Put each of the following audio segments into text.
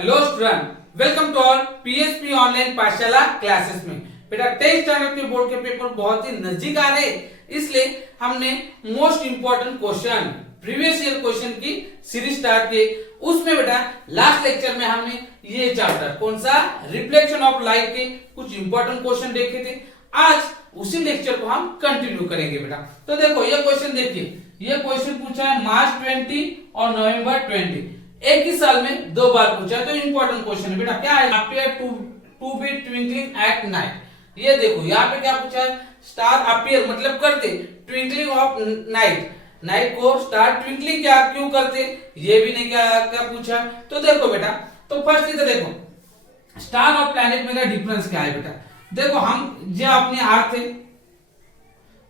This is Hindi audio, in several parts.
Hello student, welcome to our PSP online Pathshala classes में। बेटा 23 स्टैंडर्ड के बोर्ड के पेपर बहुत ही नजदीक आ रहे, इसलिए हमने most important question previous year question की सीरीज स्टार्ट की। उसमें बेटा लास्ट लेक्चर में हमने ये चैप्टर कौन सा रिफ्लेक्शन ऑफ लाइट के कुछ इंपॉर्टेंट क्वेश्चन देखे थे। आज उसी लेक्चर को हम कंटिन्यू करेंगे बेटा। तो देखो ये क्वेश्चन देखिए, ये क्वेश्चन पूछा है मार्च 20 और नवंबर 20, एक ही साल में दो बार पूछा है। तो इंपॉर्टेंट क्वेश्चन है बेटा। क्या है? Appear to be twinkling at night. ये देखो यहाँ पे क्या पूछा है, स्टार अपीयर मतलब करते, ट्विंकलिंग ऑफ नाइट, नाइट को स्टार ट्विंकलिंग क्या क्यों करते, ये भी नहीं क्या पूछा। तो देखो बेटा, तो फर्स्ट इधर देखो स्टार और प्लैनेट में का डिफरेंस क्या है बेटा। देखो हम जो अपने अर्थ है,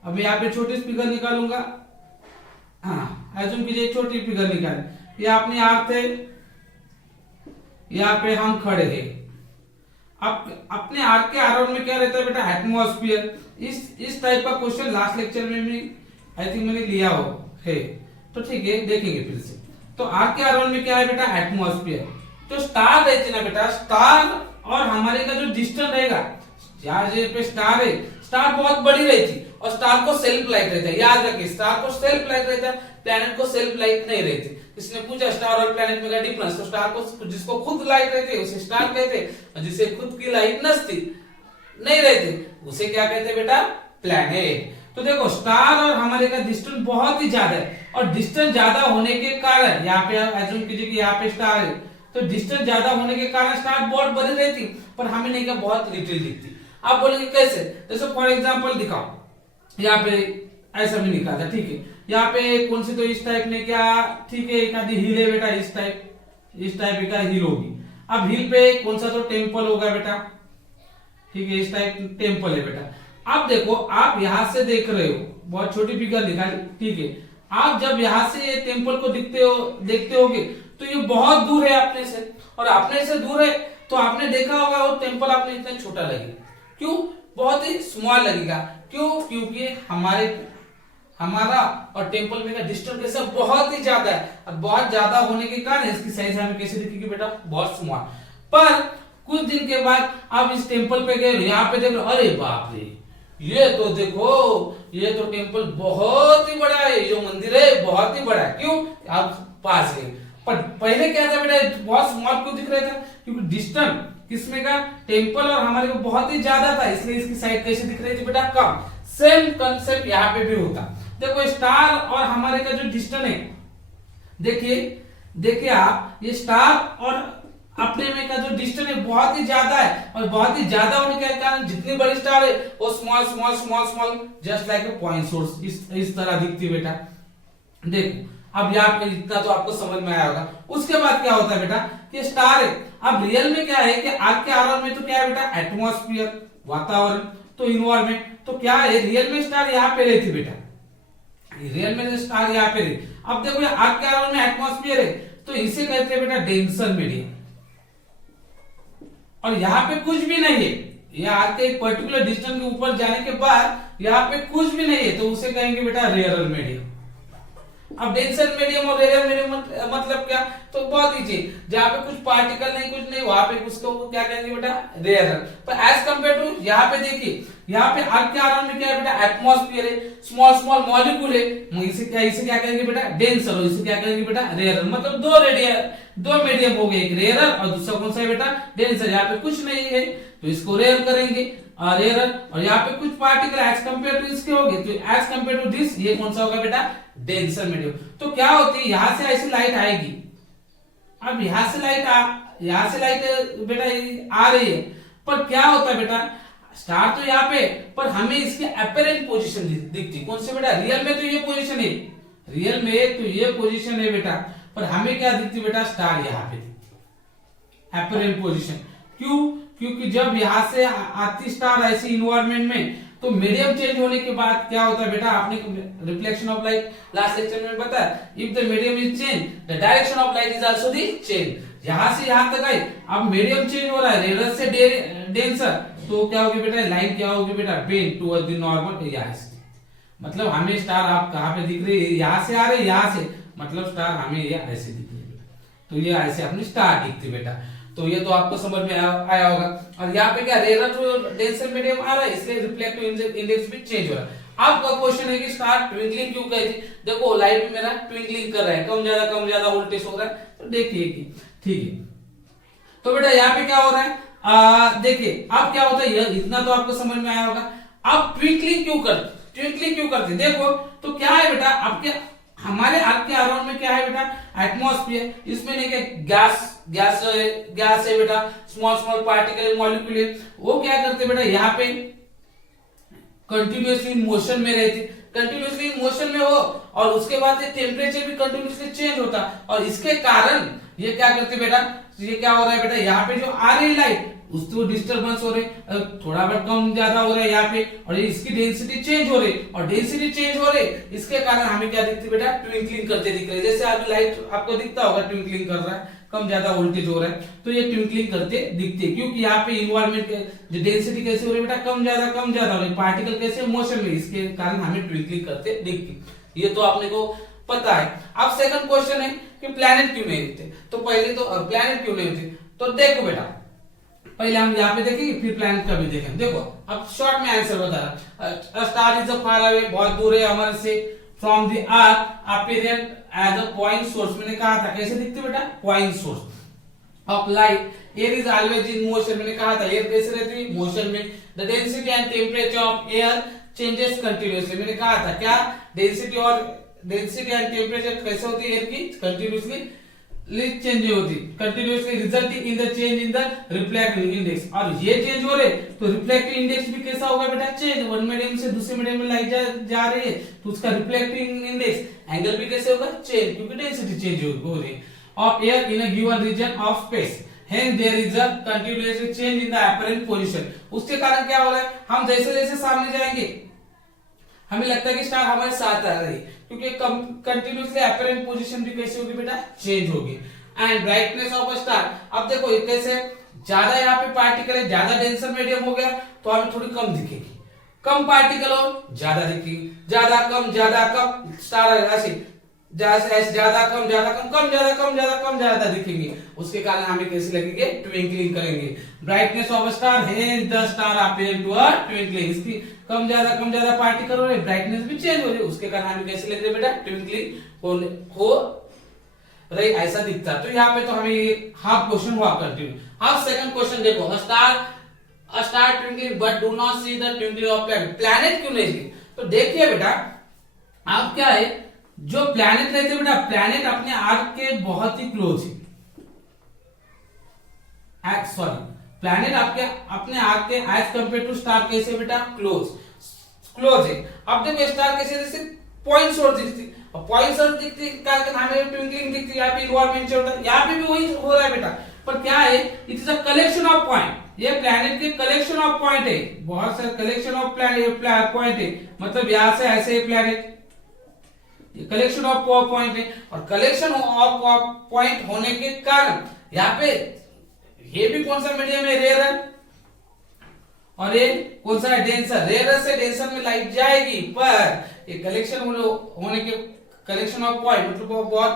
अब यहाँ पे छोटी फिगर निकालूंगा, हाँ एज्यूम कीजिए छोटी फिगर निकाल, ये अपने अर्थ है, यहाँ पे हम खड़े हैं। अब अपने अर्थ के अराउंड में क्या रहता है बेटा, एटमॉस्फेयर। इस टाइप का क्वेश्चन लास्ट लेक्चर में भी आई थिंक मैंने लिया हो है, तो ठीक है देखेंगे फिर से। तो अर्थ के अराउंड में क्या है बेटा, एटमॉस्फेयर। तो स्टार रहती है ना बेटा, स्टार और हमारे का जो डिस्टेंस रहेगा, जहां पे स्टार है, स्टार बहुत बड़ी रहती और स्टार को सेल्फ लाइट रहता है। याद रखिए स्टार को सेल्फ लाइट रहता है, प्लैनेट को सेल्फ लाइट नहीं रहती। इसने पूछा स्टार और प्लैनेट में का डिफरेंस, तो स्टार को जिसको खुद लाइट रहती है उसे स्टार कहते हैं, और जिसे खुद की लाइट नहीं रहती उसे क्या कहते हैं बेटा, प्लैनेट। तो देखो स्टार और हमारे का डिस्टेंस बहुत ही ज्यादा है, और डिस्टेंस ज्यादा होने के कारण यहाँ पे एज्यूम कीजिए कि यहाँ पे स्टार है, तो डिस्टेंस ज्यादा होने के कारण स्टार बहुत बड़ी रहती पर हमें नहीं क्या बहुत लिटिल दिखती। आप बोलेंगे कैसे, जैसे फॉर एग्जाम्पल दिखाओ, यहाँ पे ऐसा भी निकाला, ठीक है यहाँ पे कौन सी, तो इस टाइप में क्या, ठीक है एक आधी हिल है बेटा, इस टाइप का हिल होगी। अब हिल पे कौन सा तो टेम्पल होगा बेटा, ठीक है इस टाइप टेम्पल है बेटा। अब देखो आप यहां से देख रहे हो, बहुत छोटी फिगर निकाली, ठीक है आप जब यहां से ये टेम्पल को देखते होगे तो ये बहुत दूर है अपने से, और अपने से दूर है तो आपने देखा होगा वो टेम्पल आपने इतना छोटा लगेगा, क्यों, बहुत ही स्मॉल लगेगा, क्यों, क्योंकि हमारा और टेम्पल में का डिस्टेंस कैसा बहुत ही ज्यादा है, और बहुत ज्यादा होने के कारण इसकी साइज हमें कैसे दिखेगी बेटा, बहुत स्मॉल। पर कुछ दिन के बाद आप इस टेम्पल पे गए, यहाँ पे देख रहे, अरे बाप रे ये तो देखो, ये तो टेम्पल बहुत ही बड़ा है, जो मंदिर है बहुत ही बड़ा है, क्यों, आप पास गए। पर पहले क्या था बेटा, बहुत स्मॉल क्यों दिख रहा था, क्योंकि डिस्टेंस किसमें का, टेम्पल और हमारे को बहुत ही ज्यादा था, इसलिए इसकी साइज कैसे दिख रही थी बेटा, कम। सेम कंसेप्ट यहाँ पे भी होता। देखो स्टार और हमारे का जो डिस्टेंस है, देखिए आप, ये स्टार और अपने में का जो डिस्टेंस है बहुत ही ज्यादा है, और बहुत ही ज्यादा होने के कारण जितनी बड़ी स्टार है वो small small small small just like a point source इस तरह दिखती है बेटा। देखो अब यहाँ पे इतना तो आपको समझ में आया होगा। उसके बाद क्या होता है बेटा कि स्टार है, अब रियल में क्या है कि आज के आरंभ में तो क्या है बेटा, एटमॉस्फेयर वातावरण, तो इन्वायरमेंट, तो क्या है रियल में स्टार यहाँ पे रहती बेटा, रियल में स्टार यहाँ पे रही। अब देखो आग के आरंभ में एटमॉस्फेयर है, तो इसे कहते हैं बेटा डेंसर मीडियम, और यहाँ पे कुछ भी नहीं है, यह आग के एक पर्टिकुलर डिस्टेंस के ऊपर जाने के बाद यहाँ पे कुछ भी नहीं है, तो उसे कहेंगे बेटा रेयरर मीडियम। अब डेंसर मीडियम और रेयर मीडियम मतलब क्या, तो बहुत ईजी, जहाँ पे कुछ पार्टिकल नहीं कुछ नहीं, वहां पे उसको क्या कहेंगे बेटा, रेयर। पर एज कंपेयर टू यहाँ पे देखिए, यहाँ पे अर्थ के आरंभ में क्या है बेटा, एटमॉस्फेयर है, स्मॉल स्मॉल मॉलिक्यूल है, इसे क्या कहेंगे बेटा, डेंसर, और इसे क्या कहेंगे बेटा, रेयर। मतलब दो मीडियम हो गए, एक रेयर और दूसरा कौन सा है बेटा, डेंसर। यहाँ पे कुछ नहीं है तो इसको रेयर करेंगे, रेयर, और यहाँ पे कुछ पार्टिकल एज कंपेयर टू इसके हो गए, तो एज कंपेयर टू दिस ये कौन सा होगा बेटा, डेंसर मीडियम। तो क्या होती है, यहां से ऐसी लाइट आएगी, अब यहां से लाइट बेटा आ रही है, पर क्या होता है बेटा, स्टार तो यहाँ पे, पर हमें इसके अपीयरेंट पोजीशन दिखती, कौन से बेटा, रियल में तो ये पोजीशन है, रियल में तो ये पोजीशन है बेटा, पर हमें क्या दिखती बेटा, स्टार यहाँ पे अपीयरेंट पोजीशन। क्यों, क्योंकि जब यहां से आती स्टार ऐसी इन्वायरमेंट में, तो मीडियम चेंज होने के बाद क्या होता है बेटा, आपने reflection of light last lecture में बताया, if the medium is change the direction of light is also the change. यहां से यहां तक आई, अब मीडियम चेंज हो रहा है, रेयर से डेंसर, तो क्या होगी बेटा, लाइट क्या होगी बेटा, bend toward the normal area. मतलब हमें स्टार आप कहां पे दिख रही है, यहां से आ रही है, यहां से, मतलब स्टार हमें ये ऐसे दिख रही है, तो ये ऐसे अपनी स्टार दिखती बेटा। तो ये तो आपको समझ में आया होगा। और यहाँ पे क्या रेयर टू डेंसर मीडियम आ रहा है, इसलिए रिफ्लेक्टिव इंडेक्स भी चेंज हो रहा है। आपका क्वेश्चन है कि स्टार ट्विंकलिंग क्यों कहती है। देखो लाइट में मेरा ट्विंकलिंग कर रहा है, कम ज्यादा वोल्टेज हो रहा है, तो देखिए कि ठीक है। तो बेटा यहाँ पे क्या हो रहा है, देखिए अब क्या होता है, इतना तो आपको समझ में आया होगा। अब ट्विंकलिंग क्यों करते देखो तो क्या है बेटा, आपके हमारे अर्थ के अराउंड में क्या है बेटा, एटमॉस्फेयर, इसमें नहीं गैस है बेटा, स्मॉल पार्टिकल मॉलिक्यूल है, वो क्या करते बेटा यहाँ पे कंटिन्यूअसली मोशन में रहती, कंटिन्यूअसली मोशन में हो, और उसके बाद टेम्परेचर भी कंटिन्यूअसली चेंज होता, और इसके कारण ये क्या करते बेटा, ये क्या हो रहा है बेटा, यहाँ पे जो आ रही लाइट उसको डिस्टर्बेंस हो रही, थोड़ा बहुत कम ज्यादा हो रहा है यहाँ पे, और इसकी डेंसिटी चेंज हो रही, और डेंसिटी चेंज हो रही, इसके कारण हमें क्या दिखती बेटा, ट्विंकलिंग करते दिख रहे हैं। जैसे अभी लाइट आपको दिखता होगा ट्विंकलिंग कर रहा है, कम ज्यादा वोल्टेज हो रहा है, तो ये ट्विंकलिंग करते दिखते हैं, क्योंकि यहाँ पे इन्वायरमेंट जो डेंसिटी कैसे हो रही है बेटा, कम ज्यादा हो रही, पार्टिकल कैसे मोशन में, इसके कारण हमें ट्विंकलिंग करते दिखती। ये तो आपने को पता है। अब सेकंड क्वेश्चन है कि प्लैनेट क्यों नहीं दिखते। तो पहले तो प्लैनेट क्यों नहीं दिखते, तो देखो बेटा पहले हम यहाँ पे देखेंगे, फिर प्लैनेट का भी देखेंगे। देखो अब शॉर्ट में आंसर बता रहा, star is a far away, बहुत दूर है हमारे से, from the earth apparent as a point source. मैंने कहा था कैसे दिखते बेटा, point source of light. Air is always in motion, मैंने कहा था एयर कैसे रहती है, मोशन में। The density and temperature of air changes continuously, मैंने कहा था क्या, डेंसिटी एंड टेम्परेचर कैसे होती है एयर की, कंटिन्यूअसली चेंज होती, continuously resulting in the change in the reflective index. और ये चेंज हो रहे तो रिफ्लेक्टिव इंडेक्स भी कैसा होगा बेटा, चेंज, वन मीडियम से दूसरे मीडियम में लाइट जा रही है, तो उसका रिफ्लेक्टिव इंडेक्स एंगल भी कैसे होगा, चेंज, क्योंकि डेंसिटी चेंज हो रही है of air in a given region of space, hence there is a continuous change in the apparent position। उसके कारण क्या हो रहा है, हम जैसे जैसे सामने जाएंगे हमें लगता है कि स्टार हमारे साथ आ रही है, क्योंकि कंटिन्यूअसली अपरेंट पोजीशन भी कैसे होगी बेटा, चेंज होगी। And brightness of a star, अब देखो ये कैसे, ज्यादा यहाँ पे पार्टिकल है, ज्यादा डेंसर मीडियम हो गया तो हमें थोड़ी कम दिखेगी, कम पार्टिकल और ज्यादा दिखेगी, ज्यादा कम स्टार ऐसे ज्यादा कम ज्यादा दिखेंगे, उसके कारण हमें कैसे लगेंगे, ट्विंकलिंग करेंगे। ब्राइटनेस ऑफ स्टार है the star appear to a twinkling, इसकी कम ज्यादा पार्टिकल हो रहे, ब्राइटनेस भी चेंज हो रही है, उसके कारण हमें कैसे लग रही है बेटा, ट्विंकलिंग हो रही, ऐसा दिखता। तो यहाँ पे तो हमें हाफ क्वेश्चन हुआ कंटिन्यू। अब सेकंड क्वेश्चन देखो, a star twinkling but do not see the twinkling of planet, planet क्यों नहीं दिखती। तो देखिए बेटा अब क्या है, जो प्लैनेट रहते बेटा, प्लैनेट अपने अर्थ के बहुत ही क्लोज है, प्लैनेट आपके अपने अर्थ के एज कंपेयर टू स्टार कैसे बेटा, क्लोज है। अब देखो स्टार कैसे, जैसे पॉइंट सोर्स दिखती, और पॉइंट सोर्स दिखती कारण हमें ट्विंकलिंग दिखती, यहाँ पे इन्वायरमेंट होता है, यहाँ पे भी वही हो रहा है बेटा, पर क्या है, it is a collection of point, ये प्लैनेट के कलेक्शन ऑफ पॉइंट है, बहुत सारे कलेक्शन ऑफ पॉइंट है, मतलब यहाँ से ऐसे प्लैनेट, ये कलेक्शन ऑफ पॉइंट है, और कलेक्शन ऑफ पॉइंट होने के कारण यहाँ पे ये भी कौन सा मीडियम है, रेयर, और ये कौन सा है, डेंसर। रेयर से डेंसर में लाइट जाएगी, पर ये कलेक्शन होने के कलेक्शन ऑफ पॉइंट मतलब बहुत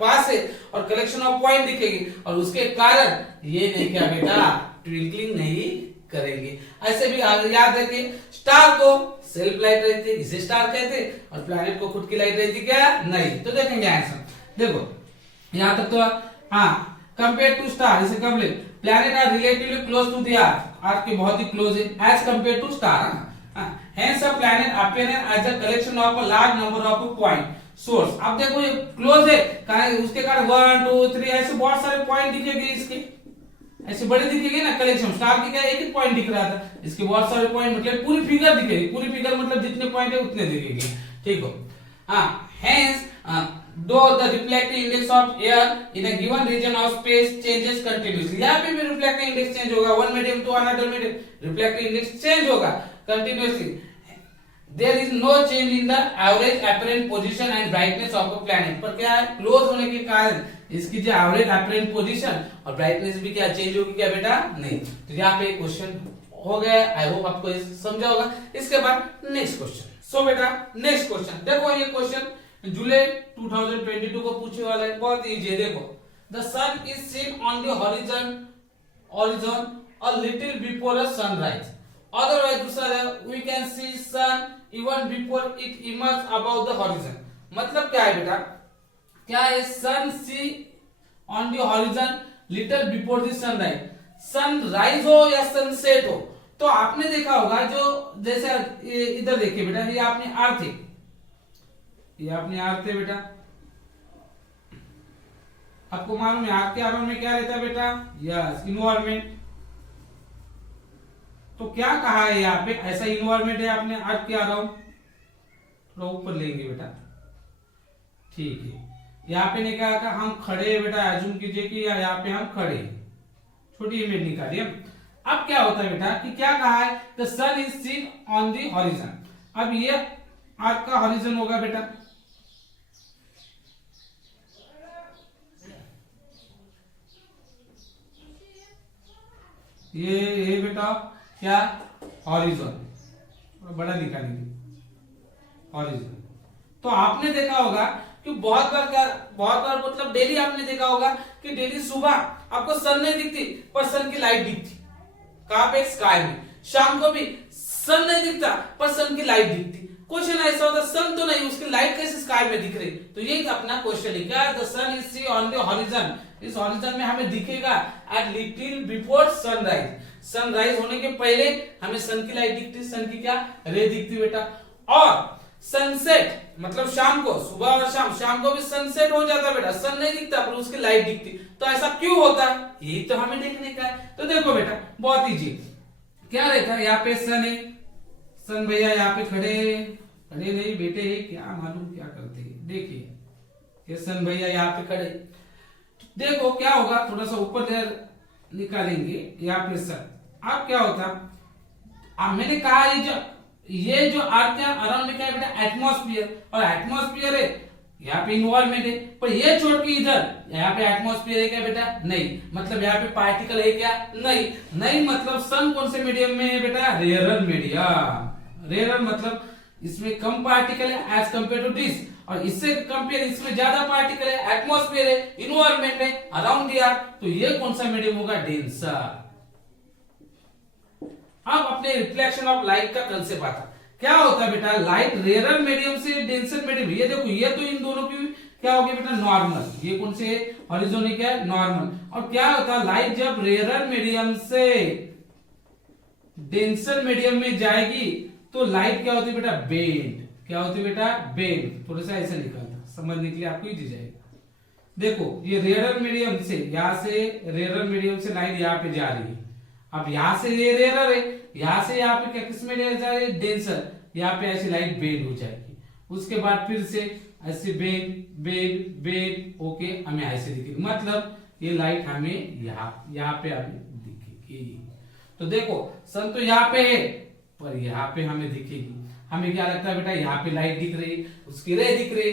पास है, और कलेक्शन ऑफ पॉइंट दिखेगी, और उसके कारण ये नहीं क्या बेटा, ट्विंकलिंग नहीं करेंगे। ऐसे भी याद रखिए, स्टार को सेल्फ लाइट रहती है, इसे स्टार कहते हैं, और प्लैनेट को खुद की लाइट रहती क्या, नहीं। तो देखेंगे आंसर, देखो यहां तक तो हाँ, कंपेयर टू स्टार, इसे complete, planet are relatively close to the earth के बहुत ही क्लोज है as compare to star, hence a planet appear as a collection of a large number of point source. अब देखो ये क्लोज है, कारण उसके कारण 1 2 3 ऐसे बहुत सारे पॉइंट दिखेंगे, इसके ऐसे बड़े दिखेंगे ना, कलेक्शन स्टार की क्या एक ही पॉइंट दिख रहा था, इसके बहुत सारे पॉइंट मतलब पूरी फिगर दिखेगी, पूरी फिगर मतलब जितने पॉइंट है उतने दिखेंगे, ठीक हो। Hence do the reflective index of air in a given region of space changes continuously, यहाँ पे भी रिफ्लेक्टिव इंडेक्स चेंज होगा, one medium to another medium, reflective index change होगा continuously. There is no change in the average apparent position and brightness of a planet, पर क्या है, क्लोज होने के कारण इसकी जो एवरेज अपरेंट पोजीशन और ब्राइटनेस भी क्या चेंज होगी क्या बेटा, नहीं। तो यहाँ पे क्वेश्चन हो गया, आई होप आपको समझा होगा। इसके बाद नेक्स्ट क्वेश्चन, सो बेटा नेक्स्ट क्वेश्चन देखो, ये क्वेश्चन जुलाई 2022 को पूछने वाला है, बहुत इजी है। देखो the sun is seen on the horizon a little before a sunrise. Otherwise दूसरा है we can see sun even before it emerges above the horizon. मतलब क्या है बेटा, क्या है sun see on the horizon little before the sunrise. Sunrise हो या सनसेट हो, तो आपने देखा होगा जो जैसे इधर देखिए बेटा, ये आपने अर्थ है, ये अपनी अर्थ है बेटा. आपको मालूम है अर्थ के अराउंड में क्या रहता है बेटा, यस इन्वायरमेंट. तो क्या कहा है यहाँ पे, ऐसा इन्वायरमेंट है अपने अर्थ के अराउंड. थोड़ा ऊपर लेंगे बेटा, ठीक है. यहाँ पे ने क्या कहा, हम खड़े हैं बेटा, एज्यूम कीजिए कि यहाँ पे हम खड़े, छोटी इमेज निकालिए. अब क्या होता है बेटा कि क्या कहा है, the sun is seen on the horizon. अब ये अर्थ का हॉरिजन होगा बेटा, ये बेटा क्या हॉरिजन, बड़ा निकालेंगे हॉरिजन. तो आपने देखा होगा कि बहुत बार मतलब डेली आपने देखा होगा कि डेली सुबह आपको सन नहीं दिखती पर सन की लाइट दिखती. कहां पे, स्काई में. शाम को भी सन नहीं दिखता पर सन की लाइट दिखती. क्वेश्चन ऐसा होता, सन तो नहीं, उसकी लाइट कैसे स्काई में दिख रही. तो ये अपना क्वेश्चन है, क्या the sun is see on the horizon. इस हॉरिजन में हमें दिखेगा at little before sunrise. Sunrise होने के पहले हमें सन की लाइट दिखती, सन की क्या रे दिखती बेटा. और सनसेट मतलब शाम को, सुबह और शाम को भी सनसेट हो जाता बेटा, सन नहीं दिखता पर उसकी लाइट दिखती. तो ऐसा क्यों होता है, यही तो हमें देखने का है. तो देखो बेटा बहुत इजी, क्या रहता है, यहाँ पे सन है, सन भैया यहाँ पे खड़े नहीं बेटे, क्या मालूम क्या करते हैं. देखिए ये सन भैया यहाँ पे खड़े. देखो क्या होगा, थोड़ा सा ऊपर निकालेंगे यहाँ पे सन. अब क्या होता, अब मैंने कहा ये जो अर्थ के अराउंड में क्या है बेटा, एटमॉस्फेयर. और एटमॉस्फेयर है, यहाँ पे इन्वायरमेंट है, पर ये छोड़ के इधर यहाँ पे एटमॉस्फेयर है क्या बेटा, नहीं. मतलब यहाँ पे पार्टिकल है क्या, नहीं. मतलब सन कौन से मीडियम में है बेटा, रेयर मीडियम. रेयर मतलब इसमें कम पार्टिकल है एज कंपेयर टू दिस, और इससे कंपेयर इसमें ज्यादा पार्टिकल है, एटमॉस्फेयर है, इन्वायरमेंट है अराउंड द अर्थ. तो ये कौन सा मीडियम होगा, डेंसर. अब अपने रिफ्लेक्शन ऑफ लाइट का कंसेप्ट आता, क्या होता है बेटा, लाइट रेयर मीडियम से डेंसर मीडियम. ये देखो, ये तो इन दोनों की क्या हो गया बेटा, नॉर्मल. ये कौन से हॉरिजॉन क्या है, नॉर्मल. और क्या होता है, लाइट जब रेयर मीडियम से डेंसर मीडियम में जाएगी तो लाइट क्या होती है बेटा, बेंड. क्या होती है बेटा, बेंड. थोड़ा सा ऐसा निकालता, समझने के लिए आपको इजी जाएगा. देखो ये रेयर मीडियम से, यहां से रेयर मीडियम से लाइट यहाँ पे जा रही है. अब यहां से ये रेयर है, यहां से यहाँ पे क्या किस में जा रही है, डेंसर. यहाँ पे ऐसी लाइट बेंड हो जाएगी. उसके बाद फिर से ऐसे बेंड ओके, हमें ऐसे दिखेगी. मतलब ये लाइट हमें यहाँ पे हमें दिखेगी. तो देखो सन तो यहाँ पे है पर यहाँ पे हमें दिखेगी. हमें क्या लगता है बेटा, यहाँ पे लाइट दिख रही, उसकी रे दिख रही.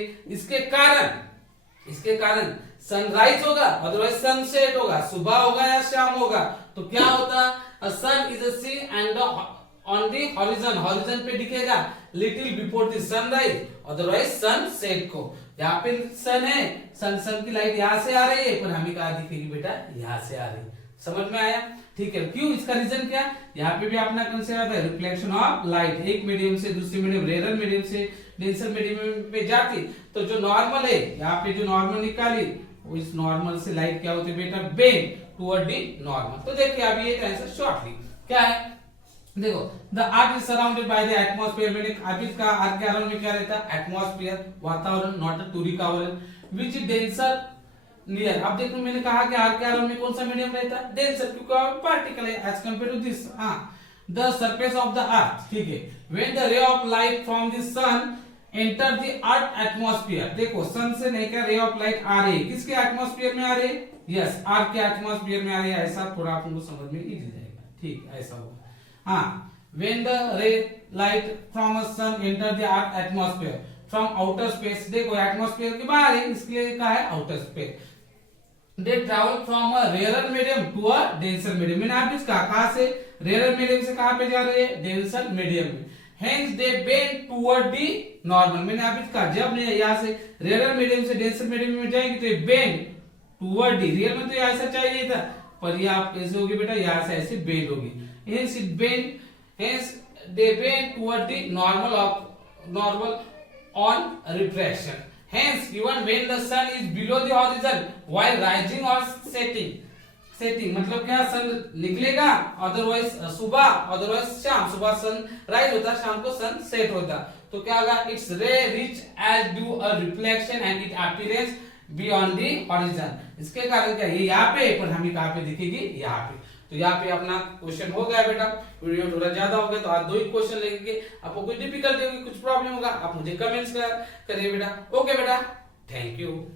इसके कारण सनराइज होगा, अदरवाइज सनसेट होगा, सुबह होगा या शाम होगा. तो क्या होता, sun is seen on the horizon. Horizon पे दिखेगा little before the sunrise, otherwise sunset को. यहाँ पे सन है, सन की लाइट यहाँ से आ रही है, पर हमें कहा दिखेगी बेटा, यहाँ से आ रही. समझ में आया, ठीक है. क्यों, इसका रीजन क्या, यहाँ पे भी अपना कंसेप्ट आता है, रिफ्लेक्शन ऑफ लाइट. एक मीडियम से दूसरे मीडियम, रेयर मीडियम से डेंसर मीडियम पे जाती, तो जो नॉर्मल है यहाँ पे जो नॉर्मल निकाली, इस नॉर्मल से लाइट क्या होती है बेटा, बेंड टुवर्ड द नॉर्मल. तो देखिए अभी ये आंसर शॉर्टली क्या है, देखो the earth is surrounded by the atmosphere. मैंने अभी का अर्थ के अराउंड में क्या रहता है, एटमॉस्फेयर, वातावरण, नॉट अ टूरिक आवरण, व्हिच डेंसर नियर. अब देखो मैंने कहा कि अर्थ के अराउंड में कौन सा मीडियम रहता है, डेंसर, क्योंकि पार्टिकल है as compare to this. The surface of the earth, ठीक है. When the ray of light from the sun enter the earth atmosphere. देखो सन से नहीं क्या रे ऑफ लाइट आ रही है, किसके एटमॉस्फेयर में आ रही है, यस अर्थ के एटमॉस्फेयर में आ रही है. ऐसा थोड़ा आपको समझ में इजी जाएगा, ठीक ऐसा होगा. when the ray light from a sun enter the earth atmosphere from outer space. देखो एटमॉस्फेयर के बाहर है, इसके लिए कहा है outer space. they travel from a rarer medium to a denser medium. मैंने आप इसका कहा से रेयर मीडियम से कहां पे जा रहे हैं, डेंसर मीडियम में. hence they bend toward the normal. मैंने आप इसका जब यहाँ से रेयर मीडियम से डेंसर मीडियम में जाएंगे तो ये बेंड टूवर्ड डी, रियल में तो ये ऐसा चाहिए था, पर ये आप कैसे होगी बेटा, यहाँ से ऐसे बेंड होगी, hence it bend, hence they bend toward the normal on refraction. Hence even when the sun is below the horizon while rising or setting मतलब क्या, सन निकलेगा अदरवाइज सुबह, अदरवाइज शाम, सुबह सन राइज होता, शाम को सन सेट होता, तो क्या होगा, its ray reach as do a reflection and it appearance beyond the horizon. इसके कारण क्या, ये यहाँ पे, पर हमें कहाँ पे दिखेगी, यहाँ पे। तो यहाँ पे अपना क्वेश्चन हो गया बेटा, वीडियो थोड़ा ज्यादा हो गया तो आज 2 ही क्वेश्चन लेंगे। आपको कोई डिफिकल्टी होगी, कुछ प्रॉब्लम होगा, आप मुझे कमेंट्स करिए बेटा। ओके बेटा, थैंक यू।